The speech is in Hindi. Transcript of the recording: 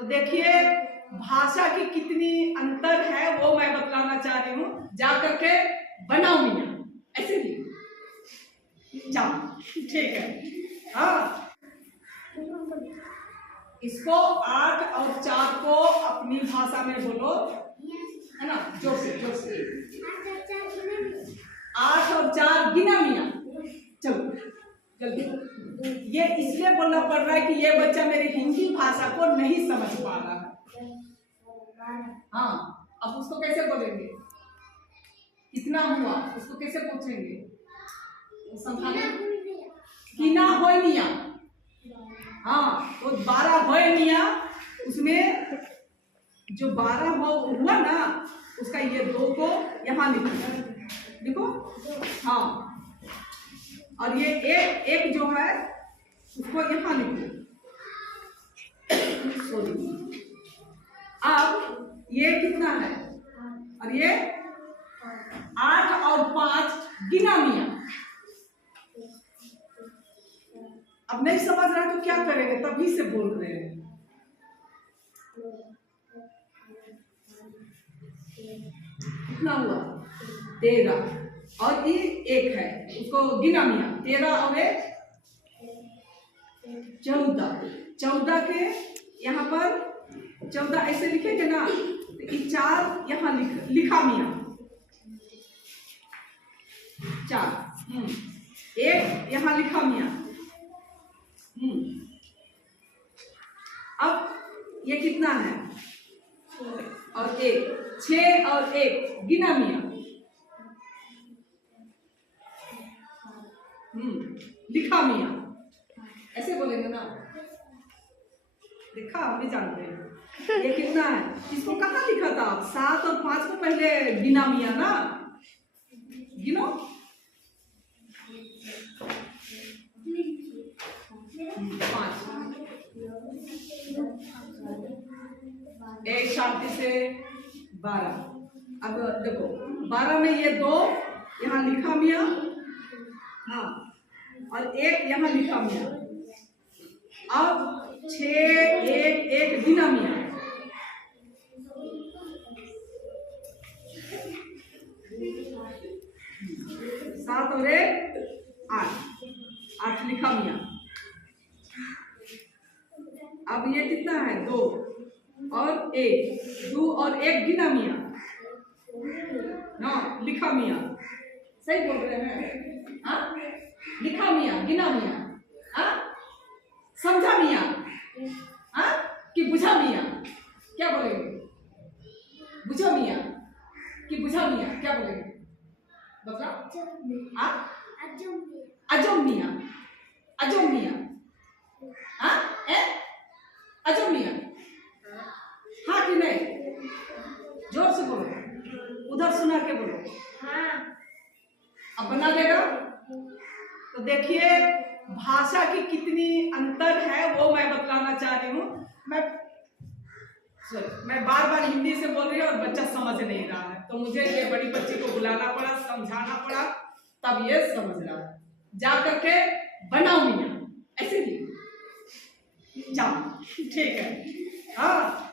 तो देखिए भाषा की कितनी अंतर है वो मैं बतलाना चाह रही हूँ। जा करके बनाओ मियाँ ऐसे भी जाओ, ठीक है। हाँ, इसको 8 और 4 को अपनी भाषा में बोलो, है ना, जोर से 8 और 4 गिना मियाँ। चलो जल्दी। ये इसलिए बोलना पड़ रहा है कि ये बच्चा मेरी हिंदी भाषा को नहीं समझ पा रहा है। हाँ, अब उसको कैसे बोलेंगे, कितना हुआ उसको कैसे पूछेंगे, समझाने किना होय मियाँ। हाँ, तो 12 होय मियाँ, उसमें जो 12 हुआ ना उसका ये 2 को यहाँ लिखो। हाँ, और ये एक जो है उसको यहाँ लिखो। सॉरी, अब ये कितना है, और ये 8 और 5 गिना मियाँ। अब नहीं समझ रहा तो क्या करेंगे, तभी से बोल रहे हैं। कितना हुआ 13, और ये 1 है उसको गिना मियाँ। 13 और 1 14 के यहाँ पर 14 ऐसे लिखेंगे ना, तो 4 यहाँ लिखा मियाँ 4। 1 यहाँ लिखा मियाँ। अब ये कितना है, और 1 6 और 1 गिना मियाँ। लिखा मियाँ ऐसे बोलेंगे ना, देखा हम भी जानते हैं। ये कितना है, इसको कहाँ लिखा था आप, 7 और 5 को पहले गिना मियाँ ना, गिनो। 5 1 शांति से 12। अब देखो 12 में ये 2 यहाँ लिखा मियाँ, हाँ, और 1 यहाँ लिखा मियाँ। अब 6 1 1 गिना मियाँ। 7 और 1 8 लिखा मियाँ। अब ये कितना है, 2 और 1 2 और 1 गिना मियाँ ना, लिखा मियाँ। सही बोल रहे हैं, हाँ, लिखा मियाँ गिना मियाँ, हाँ, समझा मियाँ, हाँ, कि बुझा मियाँ। क्या बोलेंगे, बुझा मियाँ कि बुझा मियाँ, क्या बोलेंगे बताओ। हाँ, अजम मियाँ, अजम मियाँ, हाँ, अजम मियाँ, हाँ कि नहीं, जोर से बोलो, उधर सुना के बोलो। हाँ, अब बना देगा। तो देखिए भाषा की कितनी अंतर है वो मैं बतलाना चाह रही हूँ। मैं बार बार हिंदी से बोल रही हूँ और बच्चा समझ नहीं रहा है, तो मुझे ये बड़ी बच्ची को बुलाना पड़ा, समझाना पड़ा, तब ये समझ रहा है। जा करके बनाओ मियाँ ऐसे ही जाओ, ठीक है। हाँ।